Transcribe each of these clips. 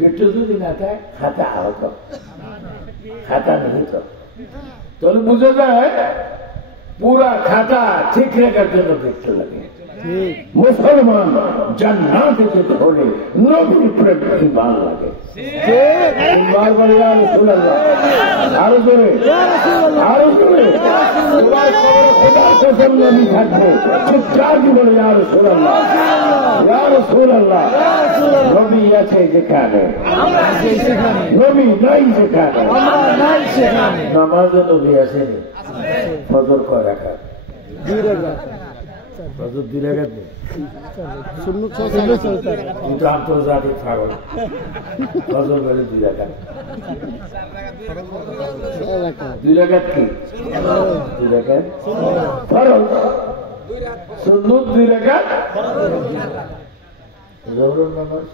गिट्टू যদি না থাকে খাতা আহত, খাতা নিহিত, তাহলে বুঝা যায় পুরা খাতা ঠিক রাখার জন্য গিট্টু লাগে। মুসলমান জান্নাতে যেতে হলে নবীর প্রেম ঈমান লাগে। আরো জোরে, আরো জোরে নবী থাকবে, চিৎকার দিয়ে বলে ইয়া রাসূলুল্লাহ, ইয়া রাসূলুল্লাহ। নবী আছে যেখানে, নবী নাই যেখানে, নামাজে নবী আসেনি। ফজর কয় রাকাত? 2 রাকাত। ফজর 2 রাকাত নেই, কিন্তু আন্তর্জাতিক পাগল। ফজর বলে 2 রাকাত। 2 রাকাত কি? 2 রাকাত ফরজ, সুন্নত 2 রাকাত, জোহরের নামাজ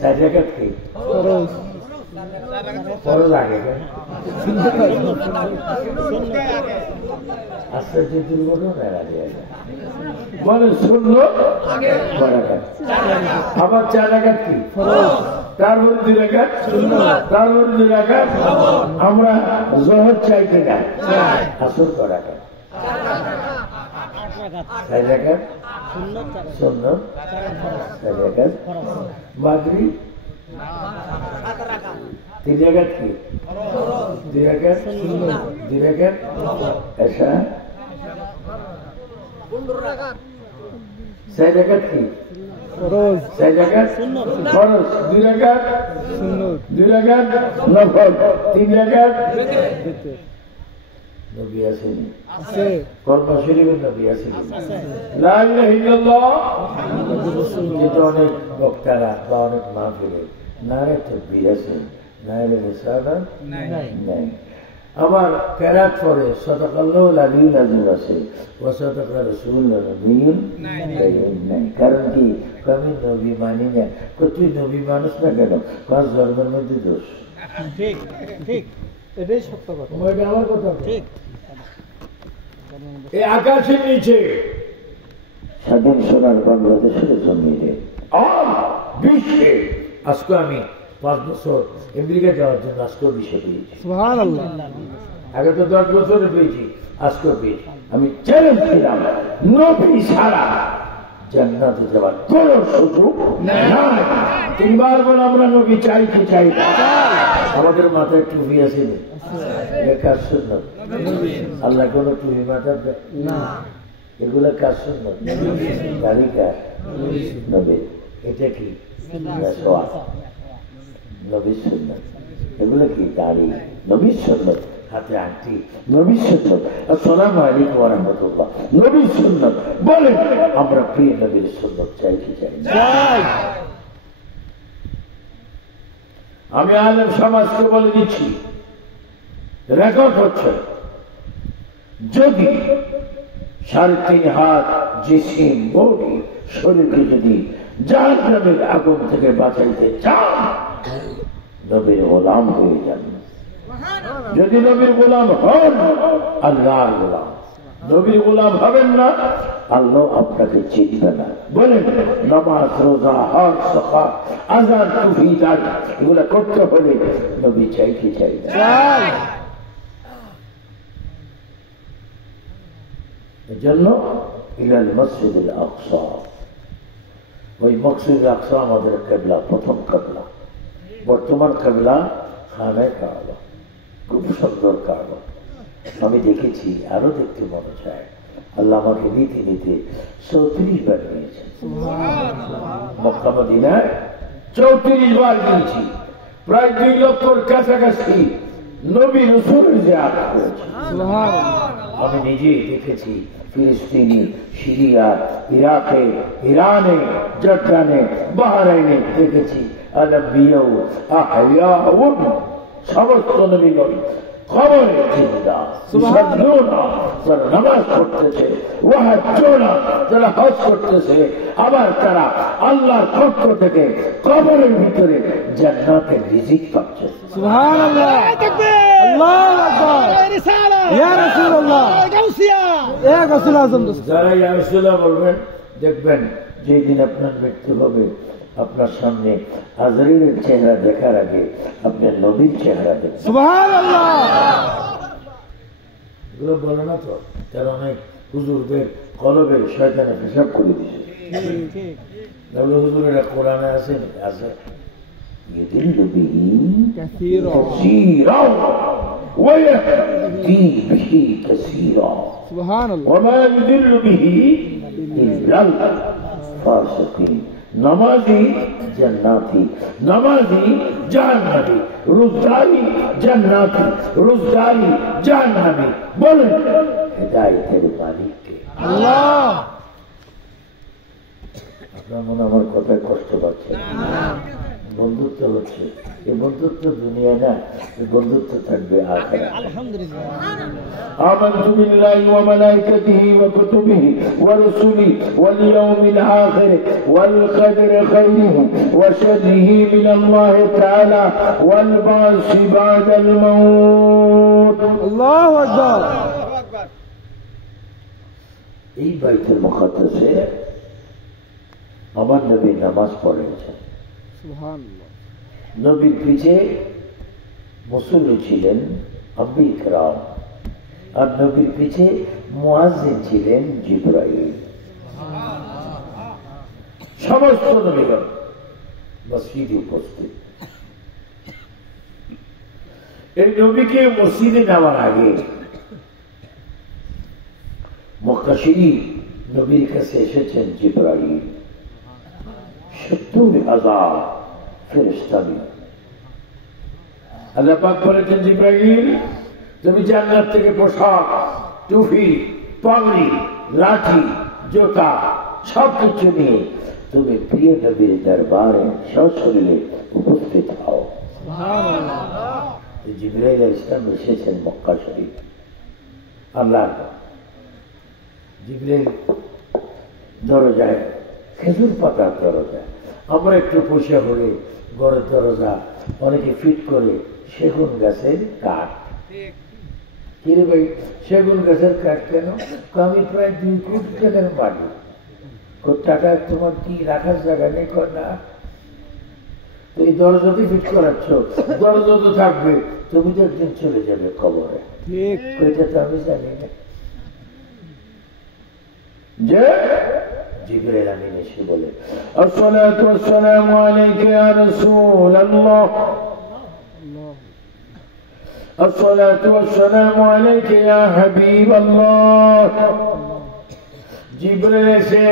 4 রাকাত কি? ফরজ। ফরজ আগে কেন? আস্তে আস্তে দুর্ঘটনা মানে সুন্নত আবার 4 রাকাত কি? তারপর 2 রাকাত সুন্নত, তারপর 2 রাকাত আমরা জোহর চাইতে না, আসর কয় রাকাত? 4 রাকাত সুন্নত, 4 রাকাত মাগরিব 3 রাকাত কি? 2 রাকাত সুন্নত, 2 রাকাত এশা 15 রাকাত। 4 রাকাত কি? ফরজ। 4 রাকাত ফরজ, 2 রাকাত সুন্নত, 2 রাকাত নফল, 3 রাকাত বিতর। নবী আসেনি? আছে। কলমা শরীফের নবী আসেনি? লা ইলাহা ইল্লাল্লাহ। যেটা অনেক বক্তারা বা অনেক মাহফিলে নারে তাকবীর আছে, নারে রিসালাত নাই। আবার কেরাত পরে সাদাকাল্লাহুল আলিয়্যুল আযীম আছে, ওয়া সাদাকা রাসূলুল্লাহ নবিয়্যুন নাই। কারণ কি? আমি নবী মানি না। তুই নবী মানুষ না কেন? কাজ ধর্মের মধ্যে দোষ। ঠিক ঠিক, এটাই সত্য কথা। এটা আমার কথা ঠিক। এই আকাশের নিচে স্বাধীন সোনার বাংলাদেশের জমিনে বিশ্বে আজকে আমি 5 বছর আমেরিকা যাওয়ার জন্য আজকে বিষয় পেয়েছি। সুবহানাল্লাহ। আগে তো 10 বছরে পেয়েছি, আজকে পেয়েছি। আমি চ্যালেঞ্জ দিলাম, নবী ছাড়া জান্নাতে যাওয়ার কোন সুযোগ নাই। 3 বার বলে আমরা নবী চাই কি চাই না? আমাদের মাথায় টুপি আছে না, কার সুন্নাত? আল্লাহ কোন টুপি মাথায় দেয় না, এগুলো কার সুন্নাত? দাড়ি কার? নবী। এটা কি? নবীর সুন্নাত। এগুলো কি? দাড়ি নবীর সুন্নাত, হাতে আংটি নবীর সুন্নাত। আসসালামু আলাইকুম ওয়া রাহমাতুল্লাহ নবীর সুন্নাত। বলেন আমরা প্রিয় নবীর সুন্নাত চাই কি চাই না? আমি আলেম সমাজকে বলে দিচ্ছি, রেকর্ড হচ্ছে, যদি 3.5 হাত জিসিম বডি শরীরকে যদি জাহান্নামের আগুন থেকে বাঁচাইতে চান, নবীর গোলাম হয়ে যান। যদি নবীর গোলাম হন, আল্লাহর গোলাম। নবীর গোলাম হবেন না, আল্লাহ আপনাকে চিনবে না। বলেন নামাজ, রোজা, হজ, সাকাত, আযান, তুফি, দান এগুলো করতে হলে নবী চাই কি চাই না? এজন্য ইলাল মসজিদুল আকসা, ওই মসজিদুল আকসা আমাদের কিবলা, প্রথম কিবলা। বর্তমান কিবলা খানায়ে কাবা, খুব সুন্দর কাবা। আমি দেখেছি, আরো দেখতে মনে চায়। আল্লাহ আমাকে নিতে নিতে 34 বার নিয়েছেন। মক্কা মদিনায় 34 বার নিয়েছি, প্রায় 2 লক্ষর কাছাকাছি নবী রাসূলের জিয়ারত করেছি। আমি নিজেই দেখেছি ফিলিস্তিনি, সিরিয়া, ইরাকে, ইরানে, জর্দানে, বাহরাইনে দেখেছি। আল-আম্বিয়াউ আহইয়াউন, সমস্ত নবীগণ কবরে জিন্দা, সুবহানাল্লাহ। যারা নামাজ পড়তেছে, ওয়াহজ্জুনা, যারা হজ করতেছে, আবার তারা আল্লাহর পক্ষ থেকে কবরের ভিতরে জান্নাতের রিজিক পাচ্ছে। সুবহানাল্লাহ, তাকবীর, আল্লাহু আকবার। ইয়া রাসূলুল্লাহ গাউসিয়া এ গাউসুল আজম যারা ইয়া রাসূলুল্লাহ বলবেন দেখবেন যেই দিন আপনার মৃত্যু হবে আপনার সামনে আজরাইলের চেহারা দেখার আগে আপনার নবীর চেহারা দেখবেন। সুবহানাল্লাহ। এগুলো বলে না তো তারা অনেক হুজুরদের কলবের শয়তানে পেশাব করে দিয়েছে। হুজুরেরা কোরআনে আছে আছে يضل به كثيرا ويهدي به كثيرا سبحان الله وما يضل به إلا الفاسقين नमाजी जन्नाती नमाजी जहन्नमी रुजदारी जन्नाती रुजदारी जहन्नमी बोलें हिदायतेर मालिक के আল্লাহ। আপনার মনে আমার কথায় কষ্ট পাচ্ছে বন্ধুত্ব হচ্ছে এই বন্ধুত্ব দুনিয়ায় না এই বন্ধুত্ব থাকবে আখিরাতে। আলহামদুলিল্লাহ। آمنت بالله وملائكته وكتبه ورسله واليوم الآخر والقدر خيره وشره من الله تعالى والبعث بعد الموت আল্লাহু আকবার। এই বাইতুল মুকাদ্দাসে আমার নবী নামাজ পড়েছেন। সুবহানাল্লাহ। নবীর পিছে মুসল্লি ছিলেন আম্বিয়া কিরাম আর নবীর পিছে মুয়াজ্জিন ছিলেন জিবরাইল। সমস্ত নবীগণ মসজিদে উপস্থিত। এই নবীকে মসজিদে যাওয়ার আগে মক্কা শরীফ নবীর কাছে এসেছেন জিবরাইল ৭০,০০০ ফেরেশতা নিয়ে। আল্লাহ পাক বলেছেন জিবরাইল তুমি জান্নাত থেকে পোশাক টুপি পাগড়ি লাঠি জুতা সবকিছু নিয়ে তুমি প্রিয় নবীর দরবারে সশরীরে উপস্থিত হও। জিবরাইল আলাইহিস সালাম এসেছেন মক্কা শরীফ। আল্লাহ জিবরাইল দরজায় খেজুর পাতার দরজায় আমরা একটু পয়সা হলে ঘরের দরজা অনেকে ফিট করে সেগুন গাছের কাঠ। কিরে ভাই সেগুন গাছের কাঠ কেন? আমি প্রায় 2 কোটি টাকার বাড়ি টাকা তোমার কি রাখার জায়গা নেই না তো এই দরজাতে ফিট করাচ্ছ দরজা তো থাকবে তুমি তো একদিন চলে যাবে কবরে। ঠিক এটা তো আমি জানি না। যে জিবরাইল আমিন এসে বলে আসসালাতু ওয়াসসালামু আলাইকা ইয়া রাসূলুল্লাহ আসসালাতু ওয়াসসালামু আলাইকা ইয়া হাবিবাল্লাহ। জিবরাইল এসে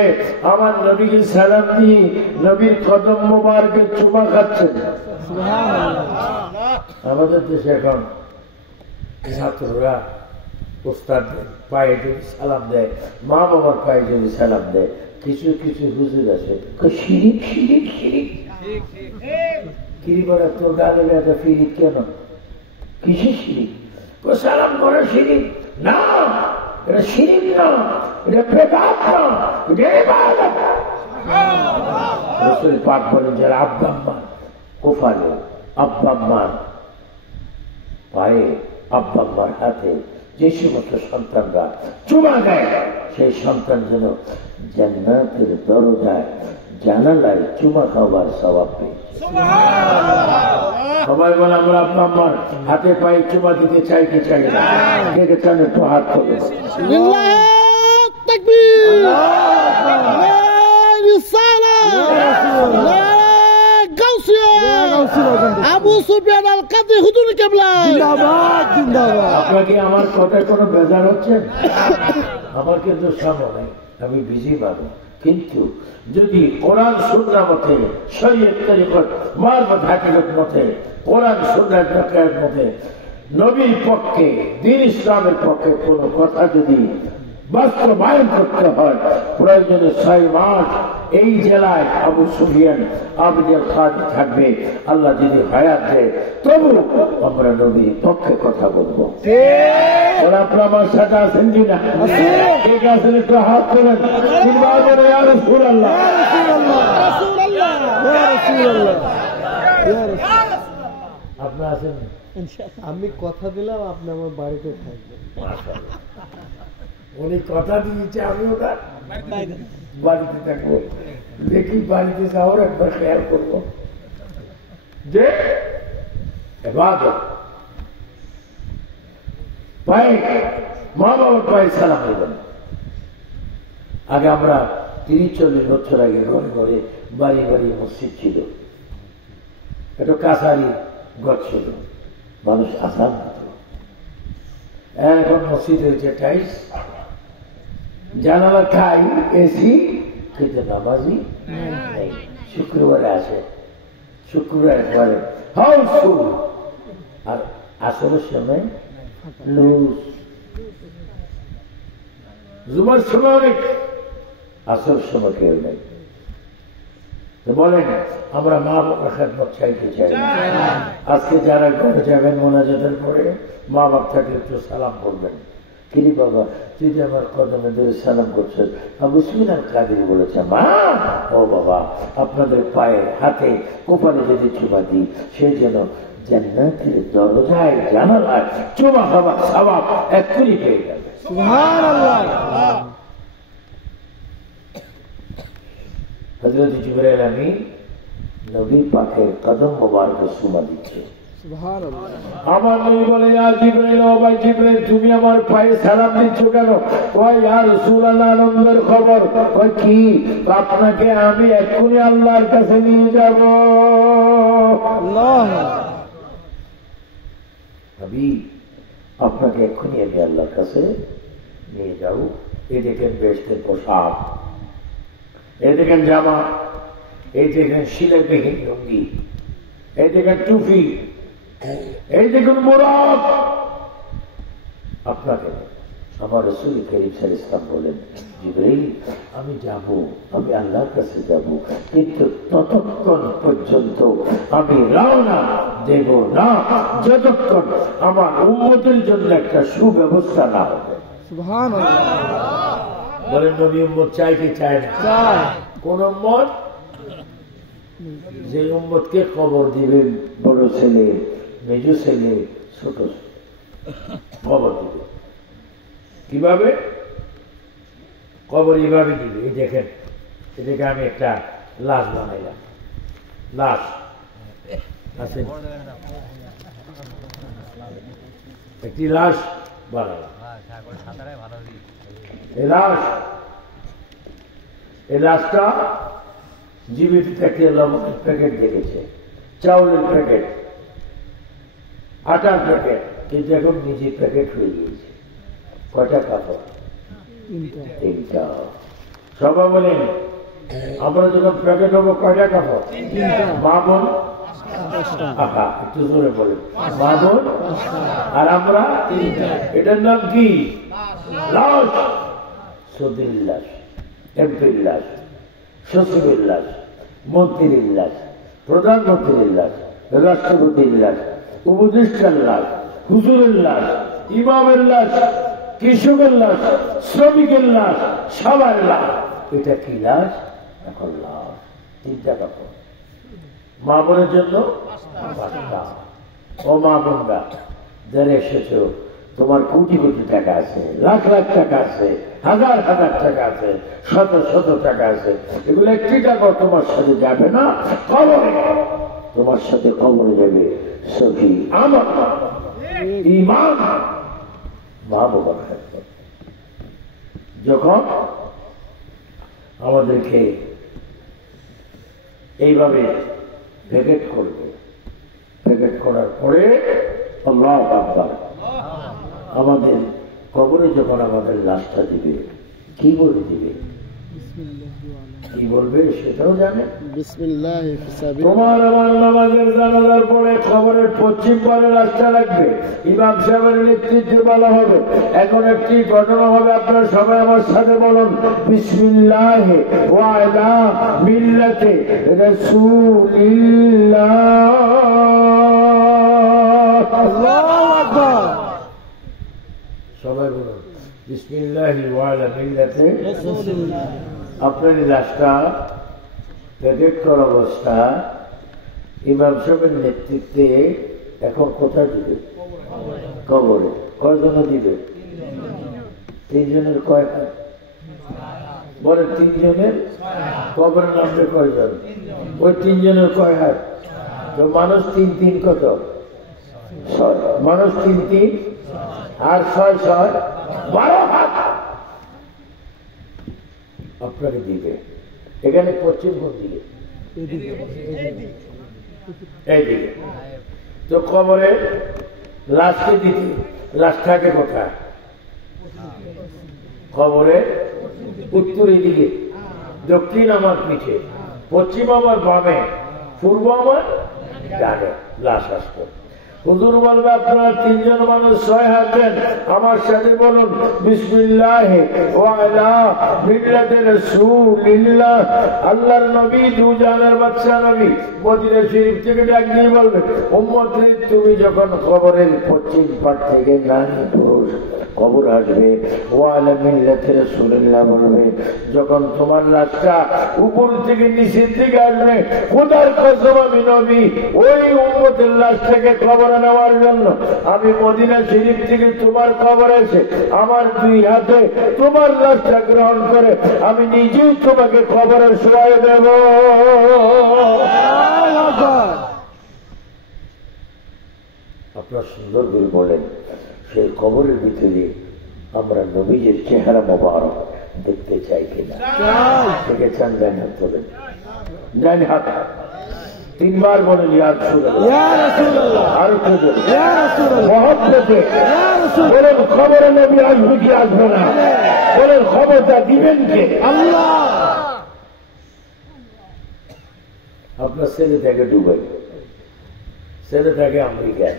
আমার নবীকে সালাম দিয়ে নবীর কদম মোবারকে চুমা খাচ্ছেন। আমাদের দেশে এখন ছাত্ররা ওস্তাদের পায়ে যদি সালাম দেয় মা বাবার পায়ে যদি সালাম দেয় কিছু কিছু হুজুর আছে শিরিক শিরিক শিরিক কিরি বলে তোর গালে একটা ফিরিক কেন কিসে শিরিক সালাম করে শিরিক না এটা শিরিক না এটা বেদাত না এটা ইবাদত। রাসূল পাক বলেন যারা আব্বা আম্মা কোফালে আব্বা আম্মার পায়ে আব্বা আম্মার হাতে যে সমস্ত সন্তানরা চুমা দেয় সেই সন্তান যেন জান্নাতের দরজায় জানালায় চুমা খাওয়ার সওয়াব পেয়ে। সবাই বলে আমরা আব্বা আম্মার হাতে পায়ে চুমা দিতে চাই কি চাই না? কে চান একটু হাত তোলে। আবু সুফিয়ান আল কাদি হুজুর কিবলা জিন্দাবাদ জিন্দাবাদ। আপনাকে আমার কথায় কোনো বেজার হচ্ছে? আমার কিন্তু সামনে আমি বিজি মানুষ কিন্তু যদি কোরআন সুন্নাহ মতে শরীয়ত তরিকত মারফত হাকিকত মতে কোরআন সুন্নাহ তরিকত মতে নবীর পক্ষে দ্বীন ইসলামের পক্ষে কোনো কথা যদি বাস্তবায়ন করতে হয় প্রয়োজনে 6 মাস এই জেলায় আবু সুফিয়ান আবদুল কাদের থাকবে। আল্লাহ যদি হায়াত দেয় তবু আমরা নবীর পক্ষে কথা বলবো। আপনারা আমার সাথে আছেন কিনা? ঠিক আছে একটু হাত তোলেন। ইয়া রাসূলুল্লাহ ইয়া রাসূলুল্লাহ ইয়া রাসূলুল্লাহ। আপনার আছেন? আমি কথা দিলাম আপনি আমার বাড়িতে থাকবেন। উনি কথা দিয়েছে, আমি ওনার বাড়িতে থাকবো। দেখি বাড়িতে যাওয়ার একবার খেয়াল করবো যে ইবাদত পায়ে মা বাবার পায়ে সালাম দেবেন। আগে আমরা 30-40 বছর আগে ঘরে ঘরে বাড়ি বাড়ি মসজিদ ছিল, একটা কাছারি ঘর ছিল, মানুষ আসান হতো। এখন মসজিদ হয়েছে টাইলস, জানালা খাই এসি, কিন্তু নামাজি নেই। শুক্রবারে আসে, শুক্রবার করে হাউসফুল, আর আসরের সময় লুজ। জুমার সময় অনেক, আসর সময় কেউ নেই। বলেন আমরা মা বাবার খেদমত চাইতে চাই। আজকে যারা ঘরে যাবেন মোনাজাতের পরে মা বাপ থাকে একটু সালাম করবেন। কিরি বাবা তুই যে আমার কদমে ধরে সালাম করছেন, আবু সুবিনার কাদির বলেছে মা ও বাবা আপনাদের পায়ে হাতে কোপালে যদি চুমা দিই সেই জন্য জান্নাতের দরজায় জানালায় চুমা খাওয়া সওয়াব এক্ষুনি পেয়ে যাবে। সুবহানাল্লাহ। হযরত জিবরাইল আমিন নবী পাকের কদম মোবারকে চুমা দিচ্ছে। আমার নবী বলে ইয়া জিবরাইল, ও ভাই জিবরাইল তুমি আমার পায়ে সালাম দিচ্ছ কেন? কয় ইয়া রাসূলুল্লাহ আনন্দের খবর। কয় কি? আপনাকে আমি এক্ষুনি আল্লাহর কাছে নিয়ে যাব। আল্লাহ নবী আপনাকে এক্ষুনি আমি আল্লাহর কাছে নিয়ে যাব। এই দেখেন বেহেশতের পোশাক, এই দেখেন জামা, এই দেখেন শিলাবিহীন লুঙ্গি, এই দেখেন টুপি, এই দেখুন মোড়ক। আপনাকে আমার রাসূল কারীম সাল্লাল্লাহু আলাইহি ওয়াসাল্লাম বলেন জিবরাইল আমি যাব, আমি আল্লাহর কাছে যাব, কিন্তু ততক্ষণ পর্যন্ত আমি রওনা দেব না যতক্ষণ আমার উম্মতের জন্য একটা সুব্যবস্থা না হবে। সুবহানাল্লাহ। বলেন নবী উম্মত চাই কি চায় না? চাই। কোন উম্মত? যে উম্মতকে খবর দিবেন বড় ছেলে, মেজো ছেলে, ছোট খবর দিবে। কিভাবে খবর? এইভাবে দিবে। এই দেখেন, এদিকে আমি একটা লাশ বানাইলাম, লাশ আছে, একটি লাশ বানালাম। এই লাশটা জীবিত থেকে লবণের প্যাকেট দেখেছে, চাউলের প্যাকেট, আটার প্যাকেট, কিন্তু এখন নিজের প্যাকেট হয়ে গিয়েছে। কয়টা কাপড়? 3টা। সবাই বলেন আমরা যখন প্যাকেট হবো কয়টা কাপড়? মা বোন একটু জোরে বলেন, মা বোন আর আমরা 3টা। এটার নাম কি? লাশ। সদীর লাশ, এমপির লাশ, সচিবের লাশ, মন্ত্রীর লাশ, প্রধানমন্ত্রীর লাশ, রাষ্ট্রপতির লাশ, উপদেষ্টার লাশ, হুজুরের লাশ, ইমামের লাশ, কৃষকের লাশ, শ্রমিকের লাশ, সবার লাশ। এটা কি লাশ? এখন লাশ। 3টা কাপড়। মা বোনের জন্য 5টা। ও মা বোনরা যারা এসেছো, তোমার কোটি কোটি টাকা আছে, লাখ লাখ টাকা আছে, হাজার হাজার টাকা আছে, শত শত টাকা আছে, এগুলো একটি টাকা তোমার সাথে যাবে না কবরে। তোমার সাথে কবরে যাবে সখী আমার ঈমান, মা বাবার খেদমত। যখন আমাদেরকে এইভাবে প্যাকেট করবে, প্যাকেট করার পরে আল্লাহু আকবার, আমাদের কবরে যখন আমাদের লাশটা দিবে, কি বলে দিবে, কি বলবে সেটাও জানে। তোমার আমার নামাজের জানাজার পরে খবরের পশ্চিম পারে লাশটা রাখবে, ইমাম সাহেবের নেতৃত্বে বলা হবে। এখন একটি ঘটনা হবে, আপনারা সবাই আমার সাথে বলুন বিসমিল্লাহ ওয়া আলা মিল্লাতে রাসূলিল্লাহ। আল্লাহু আকবার। সবাই বলুন বিসমিল্লাহি ওয়া আলা মিল্লাতে রাসূলিল্লাহ। আপনার লাশটা প্যাকেট করা অবস্থা ইমাম সাহেবের নেতৃত্বে এখন কোথায় দিবে? কবরে। কয়জনে দিবে? 3 জনের কয় হাত? বলে 3 জনের কবরে নামবে কয়জন? ওই 3 জনের কয় হাত? তো মানুষ 3 3 কত? 6। মানুষ 3 3 আর 6 6 12 হাত আপনাকে দিবে। এখানে পশ্চিম কোন দিকে? এইদিকে। তো কবরে লাশকে দিতে, লাশ থাকে কোথায়? কবরে উত্তরের দিকে, দক্ষিণ আমার পিঠে, পশ্চিম আমার বামে, পূর্ব আমার ডানে লাশ আসতো। হুজুর বলবে আপনারা 3 জন মানুষ 6 হাত দেন, আমার সাথে বলুন বিসমিল্লাহ ওয়া আলা মিল্লাতি রাসূলিল্লাহ। আল্লাহর নবী, দু জাহানের বাদশা নবী মদিনা শরীফ থেকে ডাক দিয়ে বলবে, উম্মত রে, তুমি যখন কবরের পশ্চিম পাশ থেকে নারী পুরুষ কবর আসবে, ওয়া আলা মিল্লাতি রাসূলিল্লাহ বলবে, যখন তোমার লাশটা উপর থেকে নিচের দিকে আসবে, খোদার কসম আমি নবী ওই উম্মতের লাশটাকে কবর নেওয়ার জন্য আমি মদিনা শরীফ থেকে তোমার কবর এসে আমার 2 হাতে তোমার লাশটা গ্রহণ করে আমি নিজেই তোমাকে কবরে শোয়াই দেব। আপনার সুন্দর করে বলেন, সেই কবরের ভিতরে আমরা নবীজির চেহারা মোবারক দেখতে চাই কিনা? দেখেছেন? ডান হাত তোলেন, ডান হাত 3 বার বলেন ইয়া রাসূলুল্লাহ। আর একটু মহব্বতে বলেন, খবরে নবী আসবে কি আসবে না? বলেন খবরটা দিবেন কে? আল্লাহ। আপনার ছেলে থাকে দুবাই, ছেলে থাকে আমেরিকায়,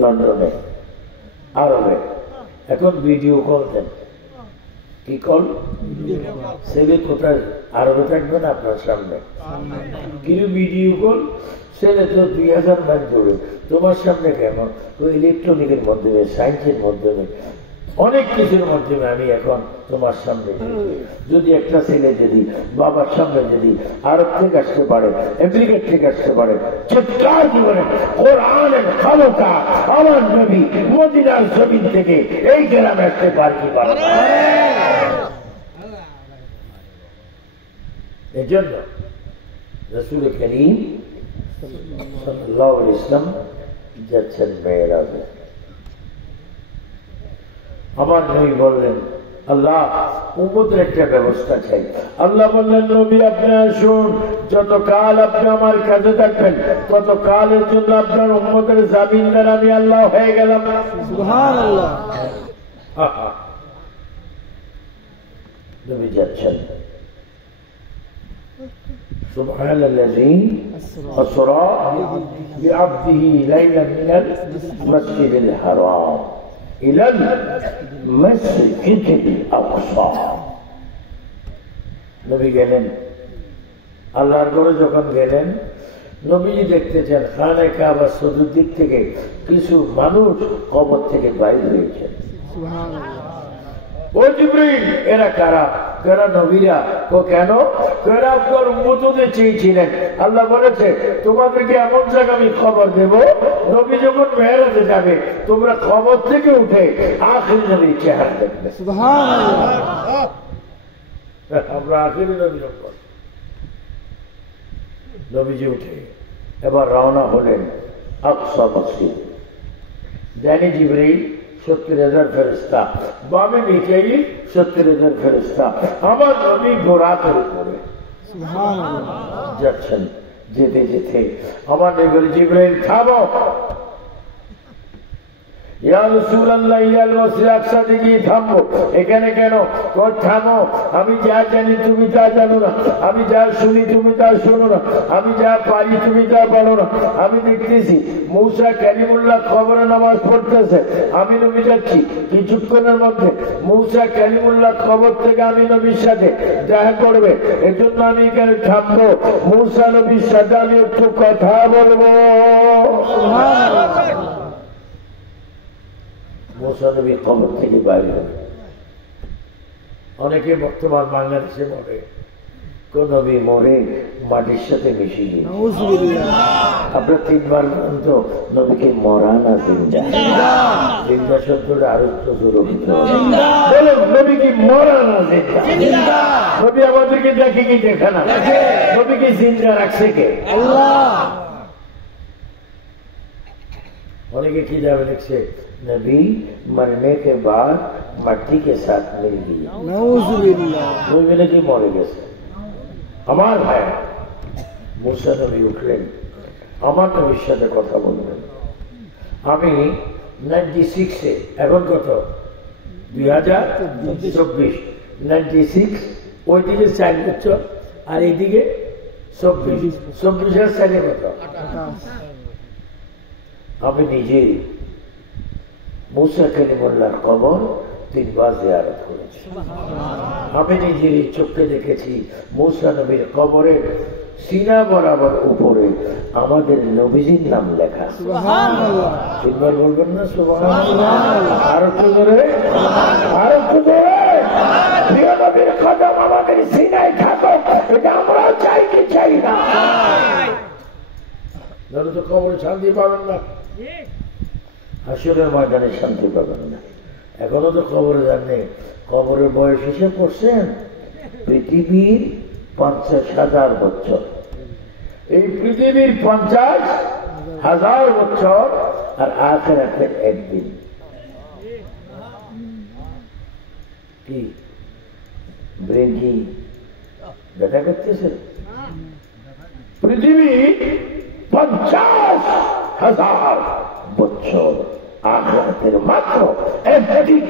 লন্ডনে, আরবে। এখন ভিডিও কল দেন। কি কল? ছেলে কোথায়? আরবে থাকবে না আপনার সামনে, কিন্তু ভিডিও কল। ছেলে তো 2000 মাইল দূরে, তোমার সামনে কেন? তো ইলেকট্রনিকের মাধ্যমে, সায়েন্সের মাধ্যমে, অনেক কিছুর মাধ্যমে আমি এখন তোমার সামনে। যদি একটা ছেলে যদি বাবার সামনে যদি আরব থেকে আসতে পারে, আমেরিকা থেকে আসতে পারে, চিৎকার জীবনে কোরআনের ক্ষমতা আমার নবী মদিনার জমিন থেকে এই গ্রামে আসতে পারে কি পারে? এই জন্য রাসূল করিম সাল্লাল্লাহু আলাইহি ওয়াসাল্লাম যাচ্ছেন মেরাজে। আমার নবী বললেন, আল্লাহ উম্মতের একটা ব্যবস্থা চাই। আল্লাহ বললেন, নবী আপনি আসুন, যতকাল আপনি আমার কাছে থাকবেন ততকালের জন্য আপনার উম্মতের জামিনদার আমি আল্লাহ হয়ে গেলাম। সুবহানাল্লাহ। নবী যাচ্ছেন। সুবহানাল্লাযী আসরা বিআবদিহি লাইলান মিনাল মাসজিদিল হারাম ইলাল মাসজিদিল আকসা। নবী গেলেন, আল্লাহর ঘরে যখন গেলেন, নবীজি দেখতেছেন খানে কাবার চতুর্দিক থেকে কিছু মানুষ কবর থেকে বাইরে হয়েছেন। ও জিবরিল, এরা কারা? কারা নবীরা? ও কেন? কারা আপনার উম্মতদের চেয়েছিলেন। আল্লাহ বলেছে তোমাদেরকে এমন জায়গা আমি খবর দেব, নবী যখন মেরাজে যাবে তোমরা খবর থেকে উঠে আখির নবীর চেহারা দেখবে। সুবহানাল্লাহ। আমরা আখিরি নবী যখন নবীজি উঠে এবার রওনা হলেন আকসা মসজিদ। ডানে জিবরিল 70,000 ফেরেশতা, বামে মিকাইল 70,000 ফেরেশতা, আমার নবী ঘোড়া করে পড়ে যাচ্ছেন। যেতে যেতে আমার নবী জিবরিল, থামো। ইয়া রাসূলুল্লাহ, ইয়া মসজিদ আকসা থেকে থামো। এখানে কেন? থামো, আমি যা জানি তুমি তা জানো না, আমি যা শুনি তুমি তা শোনো না, আমি যা পারি তুমি তা পারো না। আমি দেখতেছি মূসা কালিমুল্লাহ কবরে নামাজ পড়তেছে, আমি নবী যাচ্ছি কিছুক্ষণের মধ্যে মূসা কালিমুল্লাহ কবর থেকে আমি নবীর সাথে দেখা করবে, এজন্য আমি এখানে থামবো। মূসা নবীর সাথে আমি একটু কথা বলবো। মূসা নবী কবর থেকে বাইরে হবে। অনেকে বর্তমান বাংলাদেশে বলে কোন নবী মরে মাটির সাথে মিশে গিয়ে আপনার 3 বার পর্যন্ত নবীকে মরা না জিন্দা জিন্দা শব্দটা আরো সুরক্ষিত বলেন নবী কি মরা না জিন্দা নবী আমাদেরকে দেখে কি দেখে না নবীকে জিন্দা রাখছে কে আল্লাহ অনেকে কি যাবে লিখছে नबी मरने के बाद मट्टी के साथ मिल गई कोई मिले कि मरे गए আমার ভাই মুসা নবী উঠলেন আমার নবীর সাথে কথা বলবেন আমি 96 এখন কত 2024 96 ওইদিকে 4 বছর আর এইদিকে 24 এর সালে কত আমি নিজে মুসা কালিমুল্লাহর কবর 3 বার জিয়ারত করেছি আমি নিজের চোখে দেখেছি মুসা নবীর কবরের সিনা বরাবর উপরে আমাদের নবীজির নাম লেখা সুবহানাল্লাহ 3 বার বলবেন না সুবহানাল্লাহ আর একটু জোরে প্রিয় নবীর কদম আমাদের সিনায় থাকুক এটা আমরা চাই কি চাই না ধরো তো কবরে শান্তি পাবেন না হাসরের ময়দানে শান্তি পাবেন না এখনো তো কবরে যাননি কবরের বয়স হিসেব করছেন পৃথিবীর 50,000 বছর এই পৃথিবীর 50,000 বছর আর আখিরাতের একদিন কি ব্রেন কি দেখা করতেছে পৃথিবী 50,000 বছর আখিরাতের মাত্র একদিন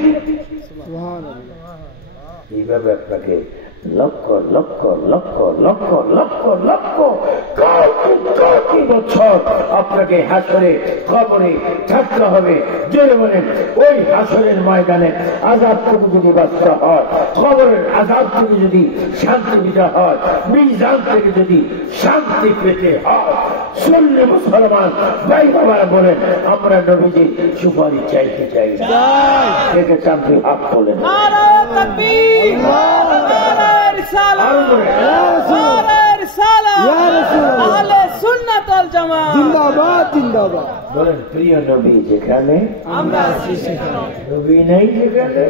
এইভাবে আপনাকে লক্ষ লক্ষ লক্ষ লক্ষ লক্ষ লক্ষ কোটি বছর আপনাকে হাসরে কবরে থাকতে হবে জেনে বলেন ওই হাসরের ময়দানে আযাব থেকে যদি বাঁচতে হয় কবরের আযাব থেকে যদি শান্তি পেতে হয় মিজান থেকে যদি শান্তি পেতে হয় সুন্নি মুসলমান ভাই বাবারা বলেন আমরা নবীজির সুপারিশ চাইতে চাই থেকে শান্তি হাত তোলেন বলেন প্রিয় নবী যেখানে নবী নেই যেখানে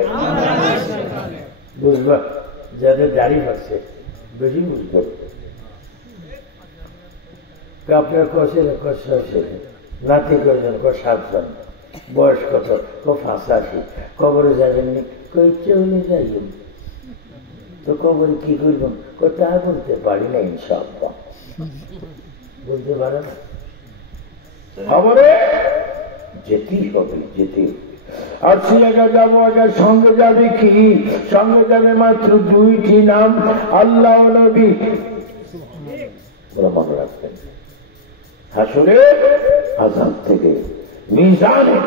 বুঝবা যাদের দাড়ি পাচ্ছে বেশি বুঝবে আপনার কষের কষ্ট নাতি কজন 7 জন বয়স কত 85 কবরে যাবেননি চলে যাইবেন তো কবরে কি করবেন তা বলতে পারি না ইনশাআল্লাহ বলতে পারেন খবরে যেতেই হবে যেতে আর সে জায়গা যাবো আগে সঙ্গে যাবে কি সঙ্গে যাবে মাত্র 2টি নাম আল্লাহ নবী মনে রাখবেন হাসরে আযাব থেকে মিজানে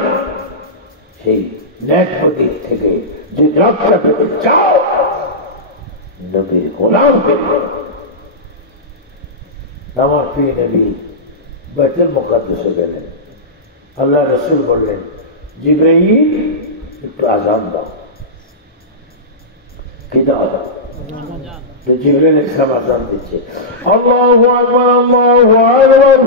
সেই নেকবদিক থেকে যে রক্ষা পেতে চাও নবীর গোলাম পেতে আমার প্রিয় নবী বাইতুল মুকাদ্দাসে গেলেন আল্লাহ রাসূল বললেন জিবরাইল একটু আযান দাও কি দাও তো জিবরাইল ইসলাম আযান দিচ্ছে আল্লাহু আকবার আল্লাহু আকবার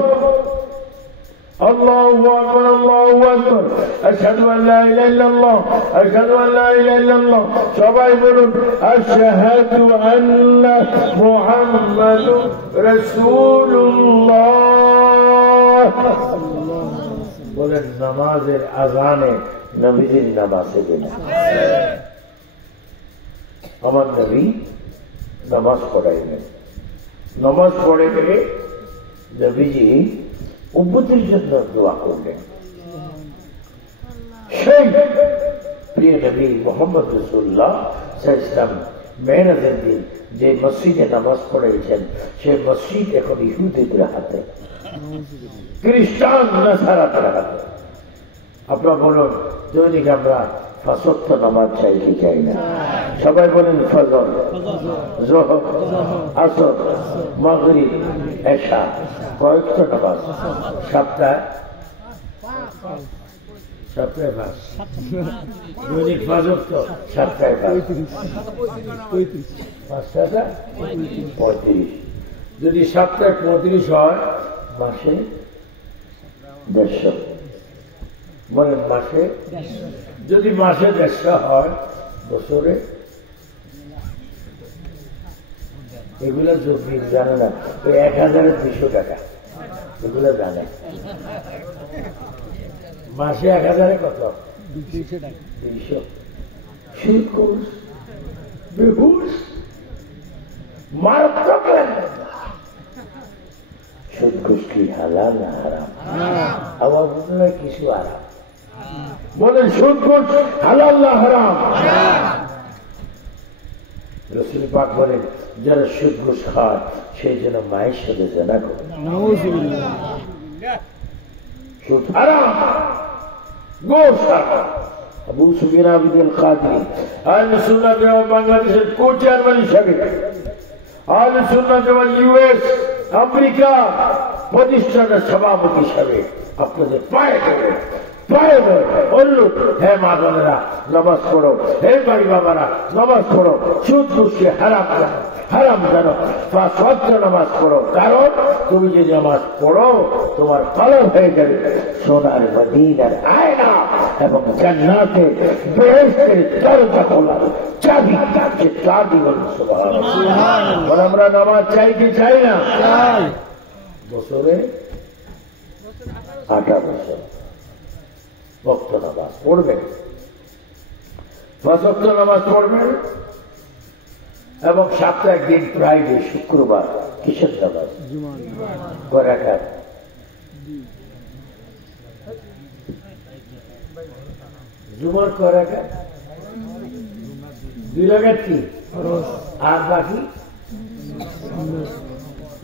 الله أكبر الله أكبر أشهد أن لا إله إلا الله أشهد أن لا إله إلا الله সবাই বলুন أشهد أن محمد رسول الله বলেন নামাজের আযানে নবীজির নাম আছে কিনা আমার নবী নামাজ পড়াইলেন নামাজ পড়ে গেলে নবীজি উম্মতের জন্য দোয়া করলেন সেই প্রিয় নবী মুহাম্মদ রাসূলুল্লাহ সাল্লাল্লাহু আলাইহি ওয়াসাল্লাম মেরাজের দিন যে মসজিদে নামাজ পড়াইছেন সেই মসজিদ এখন ইহুদিদের হাতে খ্রিস্টান নাসারাদের হাতে আপনারা বলুন দৈনিক আমরা 5 ওয়াক্ত নামাজ চাই কি চাই না সবাই বলেন ফজর যোহর আসর মাগরিব এশা কয়েকত নামাজ সপ্তাহে 5 দৈনিক 5 ওয়াক্ত সপ্তাহে 35 5 35। যদি সপ্তাহে 35 হয় মাসে 150। বলেন মাসে, যদি মাসে 150 হয় বছরে, এগুলো যোগ্য জানে না, ওই 1200 টাকা এগুলো জানে। মাসে 1000 কত? 200। সুদ ঘুষ, বেহুশ, মারাত্মক লাগে। সুদ ঘুষ কি হালাল না হারাম? আমার বুঝলে কিছু আরাম। বলেন সুদ ঘুষ হালাল না হারাম? রাসূল পাক বলেন যারা সুদ ঘুষ খায় সেই জন্য মায়ের সাথে জেনা করে। সুদ হারাম, ঘুষ হারাম। আবু সুফিয়ান আবিদুল কাদের আহলে সুন্নাত ওয়াল বাংলাদেশের কো-চেয়ারম্যান হিসেবে, আহলে সুন্নাত ওয়াল ইউএস আমেরিকা প্রতিষ্ঠানের সভাপতি হিসেবে আপনাদের পায়ে ধরে অনুরোধ, হে মা বোনেরা নামাজ পড়ো, হে ভাই বাবারা নামাজ পড়ো, সুদ ঘুষকে হারাম জানো, 5 ওয়াক্ত নামাজ পড়ো। কারণ তুমি যদি নামাজ পড়ো তোমার পালন হয়ে যাবে সোনার মদিনার আয়না এবং জান্নাতে বেহেশতের দরজা খোলার চাবি। সুবহানাল্লাহ। আমরা নামাজ চাই কি চাই না? বছরে 18 বছর ওয়াক্ত নামাজ পড়বেন, 5 ওয়াক্ত নামাজ পড়বেন এবং সপ্তাহে একদিন ফ্রাইডে শুক্রবার কিসের নামাজ? কয় রাকাত? জুমার কয় রাকাত? 2 রাকাত কি? আর বাকি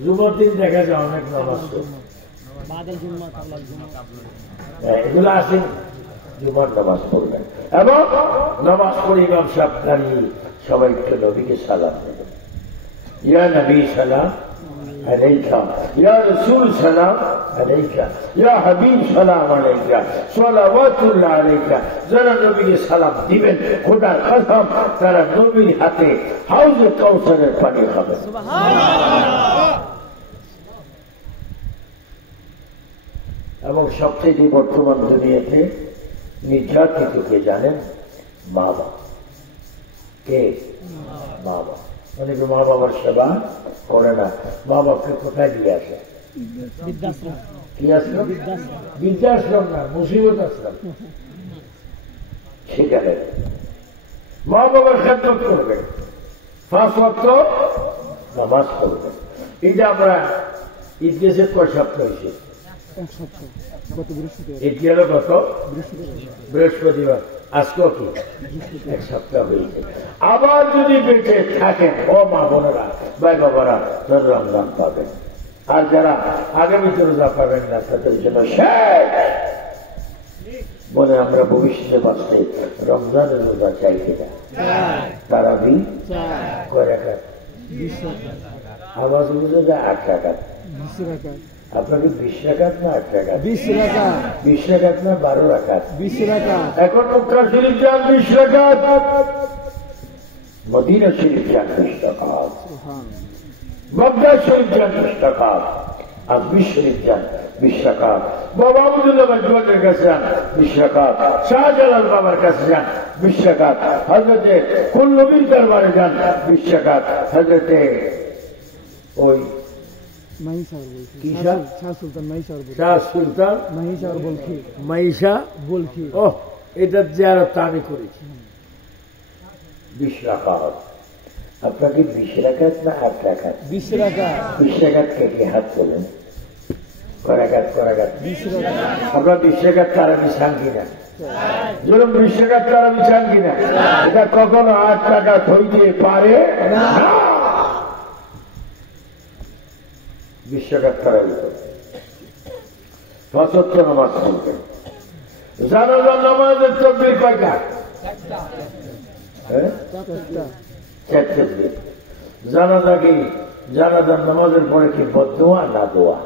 জুমার দিন দেখা যায় অনেক নামাজ এগুলো আছে। জুমার নামাজ পড়বেন এবং নামাজ পড়ে ইমাম সাহেব দাঁড়িয়ে সবাইকে নবীকে সালাম দেবেন। ইয়া নবী সালাম আলাইকা, ইয়া রাসূল সালাম আলাইকা, ইয়া হাবিব সালাম আলাইকা, সালাওয়াতুল্লাহ আলাইকা। যারা নবীকে সালাম দিবেন খোদার কসম তারা নবীর হাতে হাউজে কাউসারের পানি খাবেন। সুবহানাল্লাহ। এবং সবচেয়ে বর্তমান দুনিয়াতে নির্যাতিত কে জানেন? মা বাবা। কে? মা বাবা। অনেকে মা বাবার সেবা করে না। মা বাবাকে কোথায় দিয়ে আসে? কি আসলো? বৃদ্ধাশ্রম না, মুসিবত আশ্রম। সেখানে মা বাবার খেদমত করবেন, 5 ওয়াক্ত নামাজ পড়বেন। এটা আমরা ঈদ গেছে কয় সপ্তাহ হয়েছে? বৃহস্পতিবার। আজকেও কি 1 সপ্তাহ হয়েছে। আবার যদি বেঁচে থাকেন ও মা বোনেরা ভাই বাবারা রমজান পাবেন, আর যারা আগামীতে রোজা পাবেন না তাদের জন্য শেষ। বলে আমরা ভবিষ্যতে বাঁচতে রমজানের রোজা চাই কিনা? তারাবি কয় রাকাত? আওয়াজ বুঝে যায় 8 রাকাত। আপনাকে 20 রাকাত না 8 রাকাত? 20 রাকাত না 12 রাকাত? 20 রাকাত। এখন মক্কা শরীফ যান 20 রাকাত, মদিনা শরীফ যান 20 রাকাত, মক্কা শরীফ যান 20 রাকাত, আজমির শরীফ যান 20 রাকাত, বাবা আব্দুল্লাহ মজবুরের কাছে যান 20 রাকাত, শাহজালাল বাবার কাছে যান 20 রাকাত, হযরতে কুল নবীর দরবারে যান 20 রাকাত, হযরতে ওই এটা জিয়ারত আমি করেছি 20 রাকাত। আপনাকে 20 রাকাত না 8 রাকাত? 20 রাকাত। 20 রাকাত কে হাত তোলেন? করাঘাত আমরা 20 রাকাত তারা বিছান কিনা? ধরুন 20 রাকাত তারা বিছান কিনা? এটা কখনো 8 রাকাত হইতে পারে না। 20 রাকাত তারা বিছান 5 ওয়াক্ত নামাজ পড়বেন। জানাজার নামাজের তাকবীর কয়টা? 4 জানাজা কি? জানাজার নামাজের পরে কি বদদোয়া না দোয়া?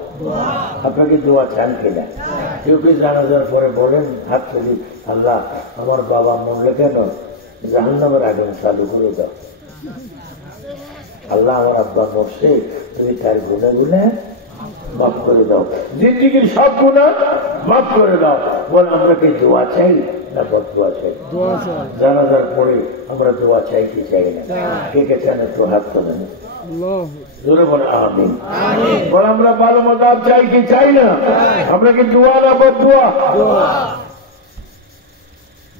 আপনাকে দোয়া চান কিনা? কেউ কি জানাজার পরে বলেন হাত তুলি, আল্লাহ আমার বাবা মরলে কেন জাহান্নামের আগুন চালু করে দাও? আল্লাহ আমার আব্বা মরছে, তুমি তার গুনে গুনে মাফ করে দাও, জিন্দিগির সব গুণা মাফ করে দাও। বল আমরা কি দোয়া চাই না বদদোয়া চাই? জানাজার পরে আমরা দোয়া চাই কি চাই না? কে কে চান একটু হাত তোলেন, জোরে বলে আমিন। বল আমরা ভালো মজাব চাই কি চাই না? আমরা কি দোয়া না বদদোয়া?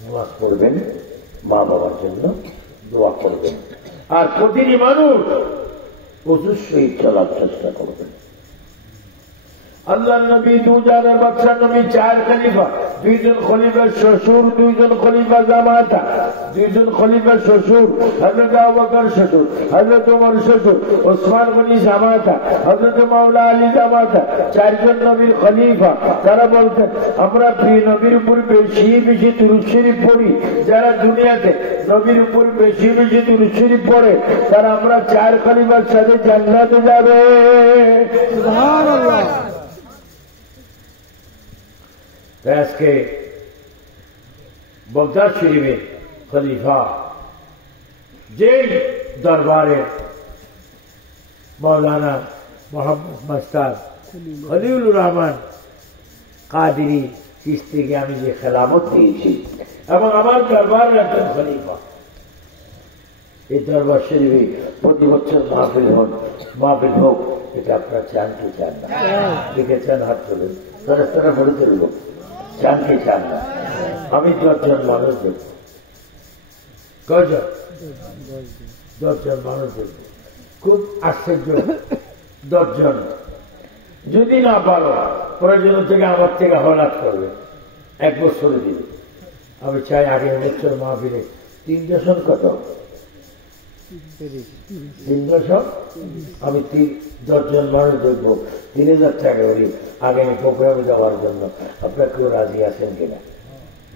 নামাজ পড়বেন, মা বাবার জন্য দোয়া করবেন, আর প্রতিটি মানুষ অবশ্যই চলার চেষ্টা করবেন। আল্লাহ নবী দুজানের বাদশাহ নবী 4 খলিফা, 2 জন খলিফার শ্বশুর, 2 জন খলিফা জামাতা, 2 জন খলিফার শ্বশুর, হযরত আবু বকর শ্বশুর, হযরত ওমর শ্বশুর, ওসমান গনি জামাতা, হযরত মাওলা আলী জামাতা, 4 জন নবীর খলিফা। তারা বলতেন আমরা প্রিয় নবীর উপর বেশি বেশি দুরূদ শরীফ পড়ি। যারা দুনিয়াতে নবীর উপর বেশি বেশি দুরূদ শরীফ পড়ে তারা আমরা 4 খলিফার সাথে জান্নাতে যাবে। সুবহানাল্লাহ। আজকে বগদাদ শরীফের খলিফা যেই দরবারে মৌলানা মোহাম্মদ মাস্টার খলিলুর রহমান কাদেরী চিশতিকে আমি যে খেলামত দিয়েছি এবং আমার দরবারের একজন খলিফা, এই দরবার শরীফে প্রতি বছর মাহফিল হোক, এটা আপনারা চান কি চান না? দেখেছেন হাত তুলুন, তারা বলে তুলব, চান কি চান না? আমি 10 জন মানুষ দেখব, কয়জন? 10 জন মানুষ দেখব, খুব আশ্চর্য। 10 জন যদি না পারো প্রয়োজন থেকে আমার থেকে হলাত করবে, 1 বছরে দিবে। আমি চাই আগে বছর মাহফিলে 3 দশম কত 3 দশম আমি 10 জন মানুষ দেখবো, 3000 টাকা করি আগামী প্রোগ্রামে যাওয়ার জন্য। আপনারা কেউ রাজি আছেন কিনা?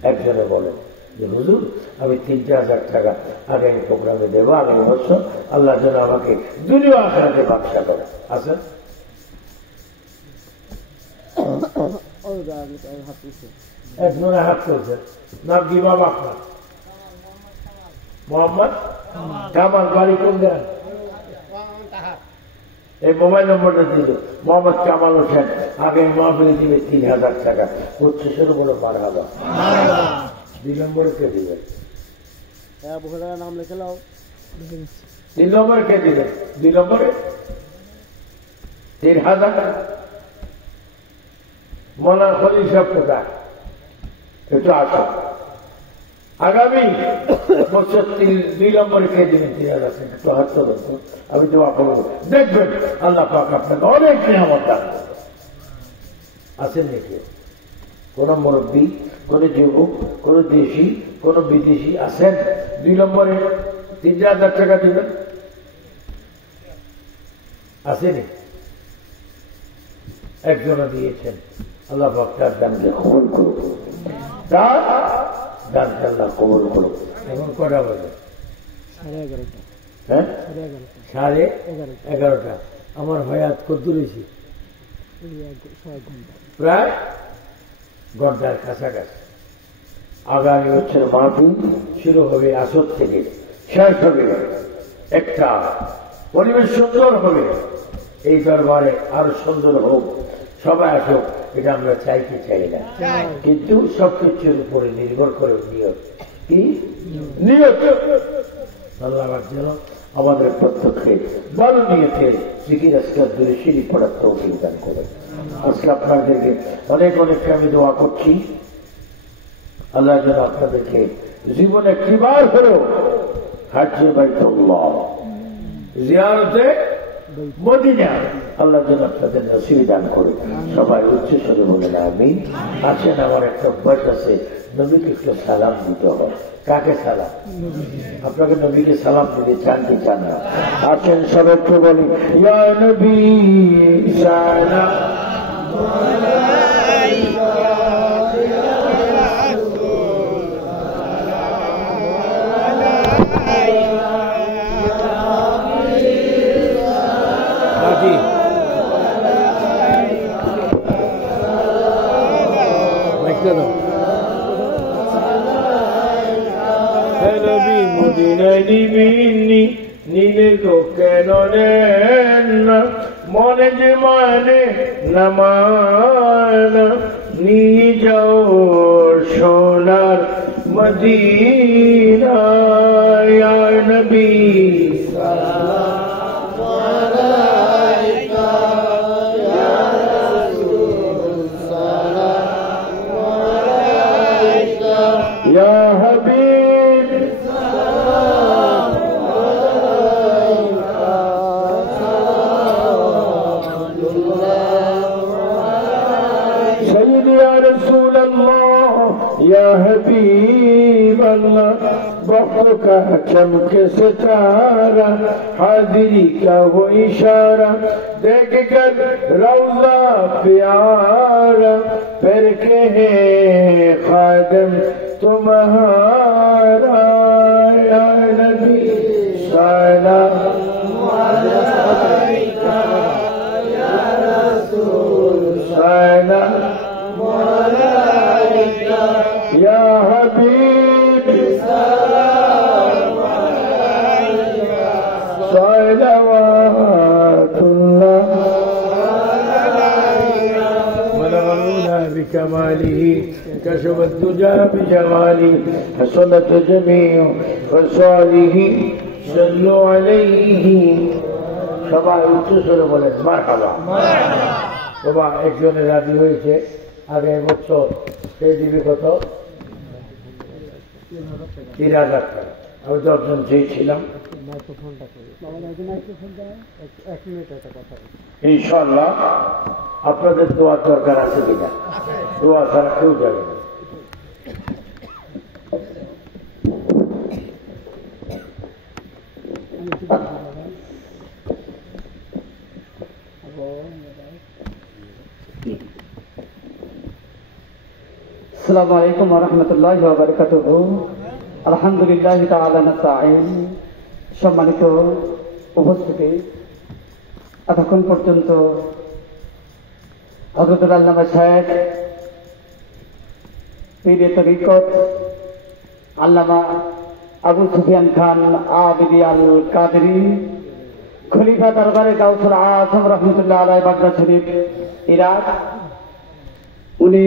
একজনে বলেন যে হুজুর আমি 3-4,000 টাকা আগামী প্রোগ্রামে দেবো আগামী বছর, আল্লাহ যেন আমাকে দুনিয়া আখিরাতে বাদশা করে। আছেন? একজনে হাত তুলছেন, নাম কি বাবা আপনার? মোহাম্মদ কামাল, বাড়ি কোন দেন? এই মোবাইল নম্বরটা দিল মোহাম্মদ কামাল হোসেন, আগে মাহফিলে দিবে 3,000 টাকা। উচ্চস্বর বলো মারহাবা। 2 নম্বরে কে দিবে? নাম লিখে নাও। 3 নম্বরে কে দিবে? 2 নম্বরে 3,000 টাকা। মোলা খলি সব কোথায় একটু আসো, আগামী বছর 2 নম্বরে খেয়ে দিবেন 3,000 টাকা। একটু হাত তোলেন, আমি দোয়া করবো, দেখবেন আল্লাহ পাক আপনাকে অনেক নিয়ামত দান করবেন। আছেন নাকি কোন মুরব্বী, কোন যুবক, কোন দেশি, কোন বিদেশি আছেন 2 নম্বরে 3,000 টাকা দিবেন? আসেনি? একজনে দিয়েছেন, আল্লাহ পাক তার দানকে কবুল করুন, তার দানকে আল্লাহ কবুল করুন। এখন কটা বাজে? 11:30। হ্যাঁ 11:30। আমার হয়াত কত রয়েছে? প্রায় ঘন্টার কাছাকাছি। আগামী বছর মাহফিল শুরু হবে আসর থেকে, শেষ হবে একটা, পরিবেশ সুন্দর হবে। এই দরবারে আরো সুন্দর হোক, সবাই আসুক, এটা আমরা চাই কি চাই না, কিন্তু সবকিছুর উপরে নির্ভর করে নিয়ত। কি নিয়ত? আল্লাহ যেন আমাদের প্রত্যেককে ভালো নিয়তে জিকির আজকাল দূরে সিঁড়ি পড়ার তৌফিক দান করে। আজকে আপনাদেরকে অনেক অনেককে আমি দোয়া করছি, আল্লাহ যেন আপনাদেরকে জীবনে একটিবার হলেও হাজ্জে বাইতুল্লাহ জিয়ারতে মদিনা আল্লাহ যেন আপনাদের নসিব দান করে। সবাই উচ্চ স্বরে বলে না আমিন। আসেন, আমার একটা অভ্যাস আছে, নবীকে একটু সালাম দিতে হয়। কাকে সালাম? আপনাকে নবীকে সালাম দিতে চান কি চান না? আসেন সব একটু বলি, ইয়া নবী সালাম মদিনা নিবিনি নীলে লোকে কেন নেন না মনে যে মানে না মানা নিয়ে যাও সোনার মদিনা ইয়া নবী يا حبيب سيدي يا رسول الله يا حبيب الله وقت کا چمک ستارہ حاضری کا وہ اشارہ دیکھ کر روضہ پیارا پھر کہے خادم تمہارا یا نبی سلام علیکہ یا رسول سلام علیکہ یا حبیب سلام علیکہ صلوات اللہ بلغ العلا بكماله كشف الدجى بجماله حصلت جميع خصاله صلوا عليه সবাই উচ্চস্বরে বলেন মারহাবা বাবা একজনের রাজি হয়েছে আগামী বছর সে দিবে কত ৩,০০০ টাকা আমি ১০ জন চেয়েছিলাম ইনশাআল্লাহ আপনাদের দোয়ার দরকার আছে কিনা দোয়া ছাড়া কেউ যাবে না السلام عليكم ورحمة الله وبركاته الحمد لله تعالى نستعين সম্মানিত উপস্থিতি এতক্ষণ পর্যন্ত হযরত আল্লামা শায়েখ পীরে তরিকত আল্লামা আবু সুফিয়ান খান আবিদি আল কাদেরী খলিফা দরবারে গাউসুল আজম রহমতুল্লাহ আলাইহি বাগদাদ শরীফ ইরাক উনি